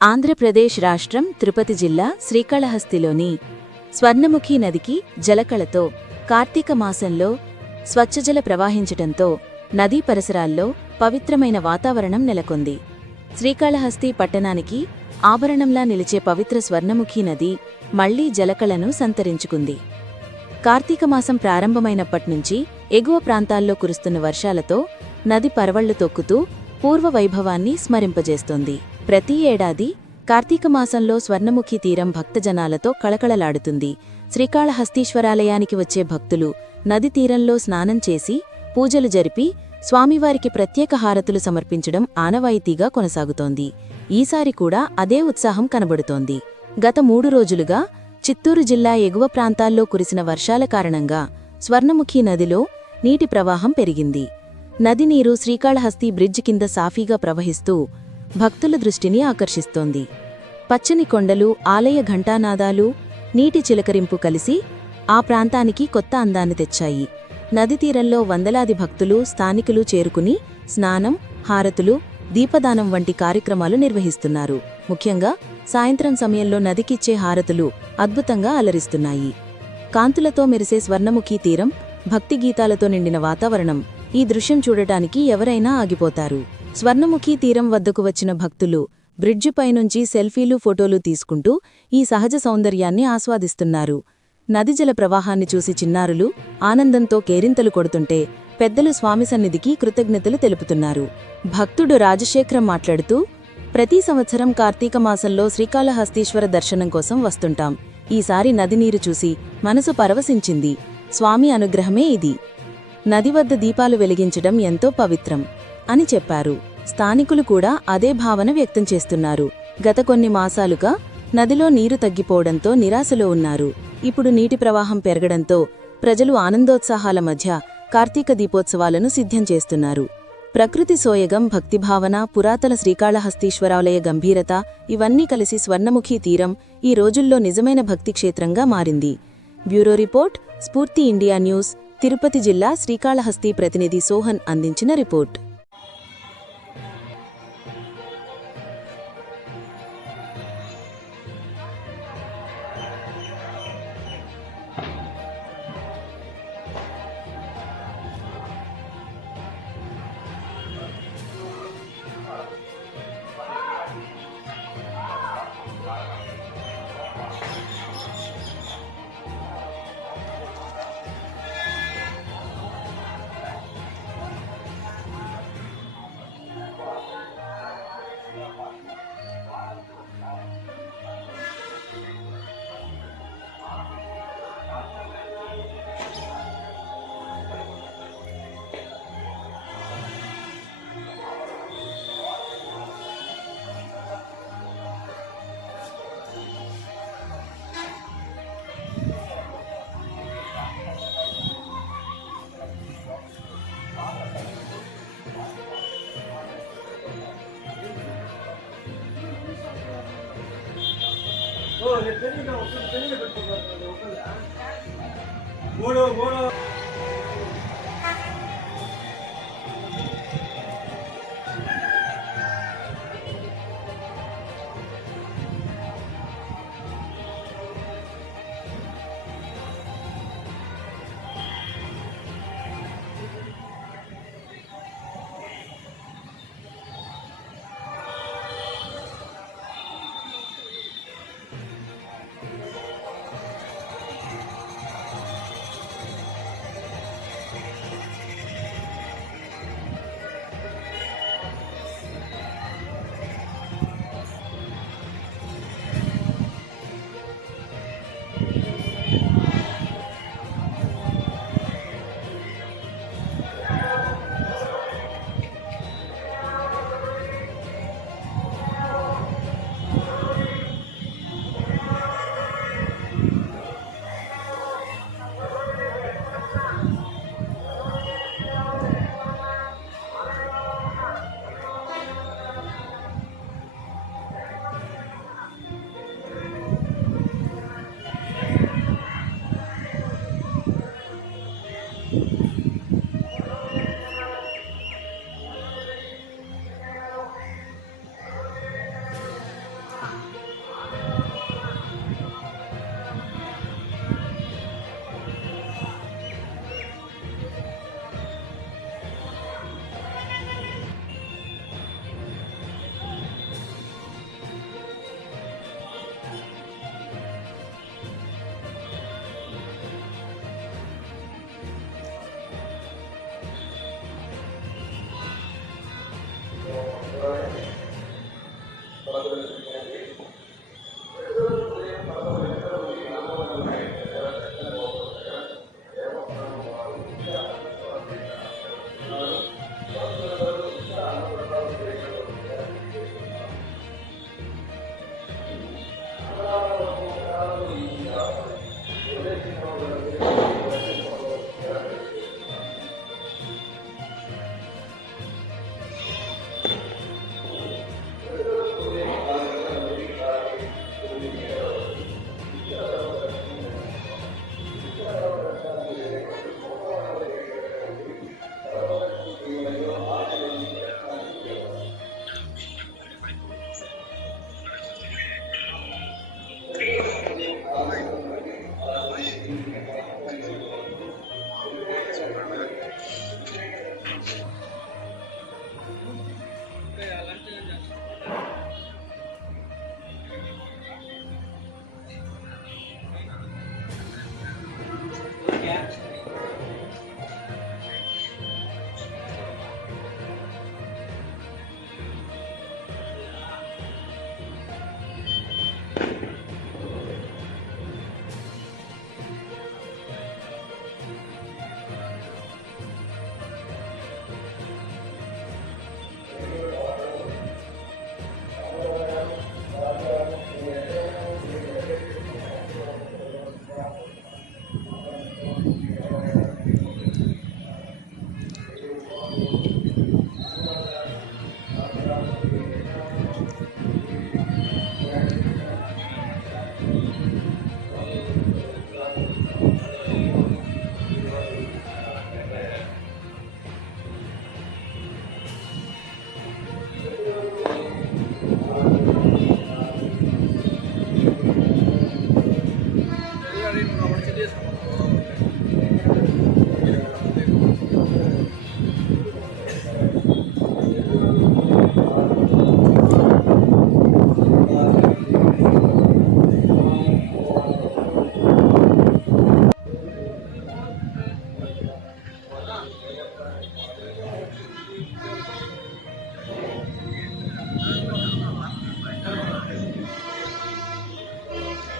ఆంధ్రప్రదేశ్ రాష్ట్రం తిరుపతి జిల్లా శ్రీకాళహస్తిలోని స్వర్ణముఖి నదికి జలకళతో కార్తీక మాసంలో స్వచ్ఛజల ప్రవాహించటంతో నదీ పరిసరాల్లో పవిత్రమైన వాతావరణం నెలకొంది. శ్రీకాళహస్తి పట్టణానికి ఆభరణంలా నిలిచే పవిత్ర స్వర్ణముఖి నది మళ్లీ జలకళను సంతరించుకుంది. కార్తీకమాసం ప్రారంభమైనప్పట్నుంచి ఎగువ ప్రాంతాల్లో కురుస్తున్న వర్షాలతో నది పరవళ్లు తొక్కుతూ పూర్వ వైభవాన్ని స్మరింపజేస్తోంది. ప్రతి ఏడాది కార్తీకమాసంలో స్వర్ణముఖి తీరం భక్తజనాలతో కళకళలాడుతుంది. శ్రీకాళహస్తీశ్వరాలయానికి వచ్చే భక్తులు నది తీరంలో స్నానం చేసి పూజలు జరిపి స్వామివారికి ప్రత్యేక హారతులు సమర్పించడం ఆనవాయితీగా కొనసాగుతోంది. ఈసారి కూడా అదే ఉత్సాహం కనబడుతోంది. గత 3 రోజులుగా చిత్తూరు జిల్లా ఎగువ ప్రాంతాల్లో కురిసిన వర్షాల కారణంగా స్వర్ణముఖి నదిలో నీటి ప్రవాహం పెరిగింది. నది నీరు శ్రీకాళహస్తి బ్రిడ్జ్ కింద సాఫీగా ప్రవహిస్తూ భక్తుల దృష్టిని ఆకర్షిస్తోంది. పచ్చని కొండలు, ఆలయ ఘంటానాదాలు, నీటి చిలకరింపు కలిసి ఆ ప్రాంతానికి కొత్త అందాన్ని తెచ్చాయి. నది తీరంలో వందలాది భక్తులు, స్థానికులు చేరుకుని స్నానం, హారతులు, దీపదానం వంటి కార్యక్రమాలు నిర్వహిస్తున్నారు. ముఖ్యంగా సాయంత్రం సమయంలో నదికిచ్చే హారతులు అద్భుతంగా అలరిస్తున్నాయి. కాంతులతో మెరిసే స్వర్ణముఖి తీరం, భక్తి గీతాలతో నిండిన వాతావరణం, ఈ దృశ్యం చూడటానికి ఎవరైనా ఆగిపోతారు. స్వర్ణముఖి తీరం వద్దకు వచ్చిన భక్తులు బ్రిడ్జి పైనుంచి సెల్ఫీలు, ఫోటోలు తీసుకుంటూ ఈ సహజ సౌందర్యాన్ని ఆస్వాదిస్తున్నారు. నది జల ప్రవాహాన్ని చూసి చిన్నారులు ఆనందంతో కేరింతలు కొడుతుంటే పెద్దలు స్వామి సన్నిధికి కృతజ్ఞతలు తెలుపుతున్నారు. భక్తుడు రాజశేఖరం మాట్లాడుతూ, ప్రతి సంవత్సరం కార్తీక మాసంలో శ్రీకాళహస్తీశ్వర దర్శనం కోసం వస్తుంటాం. ఈసారి నది నీరు చూసి మనసు పరవశించింది. స్వామి అనుగ్రహమే ఇది. నది వద్ద దీపాలు వెలిగించడం ఎంతో పవిత్రం అని చెప్పారు. స్థానికులు కూడా అదే భావన వ్యక్తం చేస్తున్నారు. గత కొన్ని మాసాలుగా నదిలో నీరు తగ్గిపోవడంతో నిరాశలో ఉన్నారు. ఇప్పుడు నీటి ప్రవాహం పెరగడంతో ప్రజలు ఆనందోత్సాహాల మధ్య కార్తీక దీపోత్సవాలను సిద్ధం చేస్తున్నారు. ప్రకృతి సోయగం, భక్తిభావన, పురాతన శ్రీకాళహస్తీశ్వరాలయ గంభీరత ఇవన్నీ కలిసి స్వర్ణముఖి తీరం ఈ రోజుల్లో నిజమైన భక్తి క్షేత్రంగా మారింది. బ్యూరో రిపోర్ట్, స్ఫూర్తి ఇండియా న్యూస్, తిరుపతి జిల్లా శ్రీకాళహస్తి ప్రతినిధి సోహన్ అందించిన రిపోర్ట్.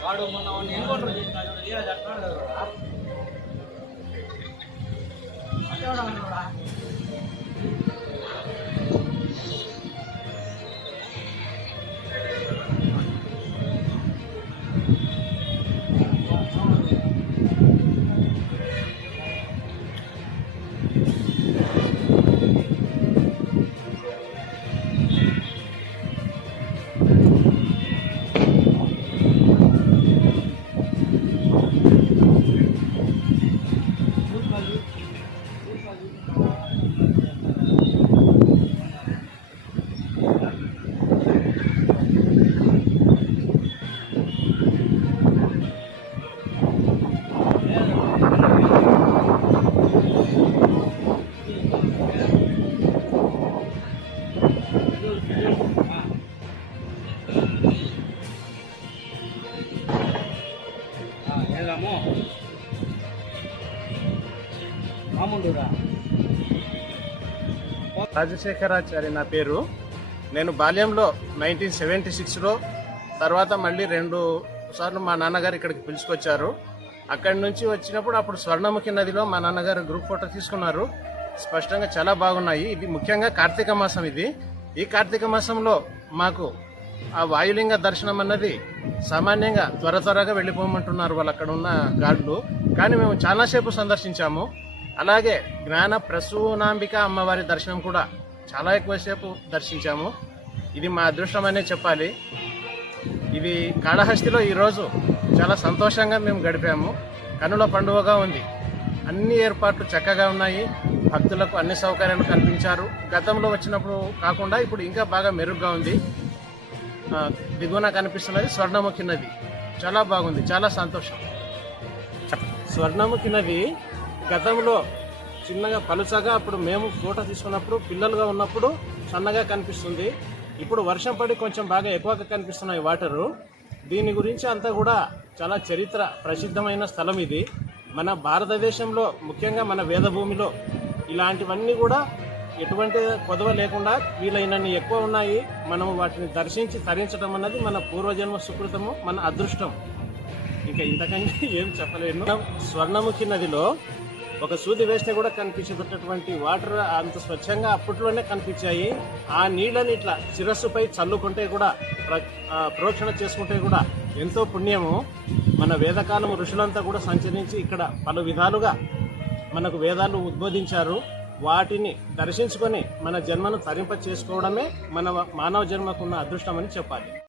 వాడు మొన్న ఎన్కౌంటర్ చేసినాడు రాజశేఖరాచారి నా పేరు. నేను బాల్యంలో 1976లో తర్వాత మళ్ళీ 2 సార్లు మా నాన్నగారు ఇక్కడికి పిలుచుకొచ్చారు. అక్కడి నుంచి వచ్చినప్పుడు అప్పుడు స్వర్ణముఖి నదిలో మా నాన్నగారు గ్రూప్ ఫోటో తీసుకున్నారు. స్పష్టంగా చాలా బాగున్నాయి. ఇది ముఖ్యంగా కార్తీక మాసం. ఈ కార్తీక మాసంలో మాకు ఆ వాయులింగ దర్శనం అన్నది సామాన్యంగా త్వరగా వెళ్ళిపోమంటున్నారు వాళ్ళు అక్కడ ఉన్న గార్డులు. కానీ మేము చాలాసేపు సందర్శించాము. అలాగే జ్ఞాన ప్రసూనాంబిక అమ్మవారి దర్శనం కూడా చాలా ఎక్కువసేపు దర్శించాము. ఇది మా అదృష్టం అనే చెప్పాలి. ఇది కాళహస్తిలో ఈరోజు చాలా సంతోషంగా మేము గడిపాము. కనుల పండుగగా ఉంది. అన్ని ఏర్పాట్లు చక్కగా ఉన్నాయి. భక్తులకు అన్ని సౌకర్యాలు కల్పించారు. గతంలో వచ్చినప్పుడు కాకుండా ఇప్పుడు ఇంకా బాగా మెరుగ్గా ఉంది. దిగువన కనిపిస్తున్నది స్వర్ణముఖి నది. చాలా బాగుంది. చాలా సంతోషం. స్వర్ణముఖి నది గతంలో చిన్నగా పలుచగా అప్పుడు మేము ఫోటో తీసుకున్నప్పుడు పిల్లలుగా ఉన్నప్పుడు సన్నగా కనిపిస్తుంది. ఇప్పుడు వర్షం పడి కొంచెం బాగా ఎక్కువగా కనిపిస్తున్నాయి వాటరు. దీని గురించి అంతా కూడా చాలా చరిత్ర ప్రసిద్ధమైన స్థలం ఇది. మన భారతదేశంలో ముఖ్యంగా మన వేదభూమిలో ఇలాంటివన్నీ కూడా ఎటువంటి కొదవ లేకుండా వీలైనన్ని ఎక్కువ ఉన్నాయి. మనం వాటిని దర్శించి తరించడం అన్నది మన పూర్వజన్మ సుకృతము, మన అదృష్టం. ఇంకా ఇంతకంటే ఏం చెప్పలేను. స్వర్ణముఖి నదిలో ఒక సూది వేస్తే కూడా కనిపించేటటువంటి వాటర్ అంత స్వచ్ఛంగా అప్పట్లోనే కనిపించాయి. ఆ నీళ్ళని ఇట్లా శిరస్సుపై చల్లుకుంటే కూడా ప్రోక్షణ చేసుకుంటే కూడా ఎంతో పుణ్యము. మన వేదకాలం ఋషులంతా కూడా సంచరించి ఇక్కడ పలు విధాలుగా మనకు వేదాలు ఉద్బోధించారు. వాటిని దర్శించుకొని మన జన్మను తరింప చేసుకోవడమే మన మానవ జన్మకున్న అదృష్టమని చెప్పాలి.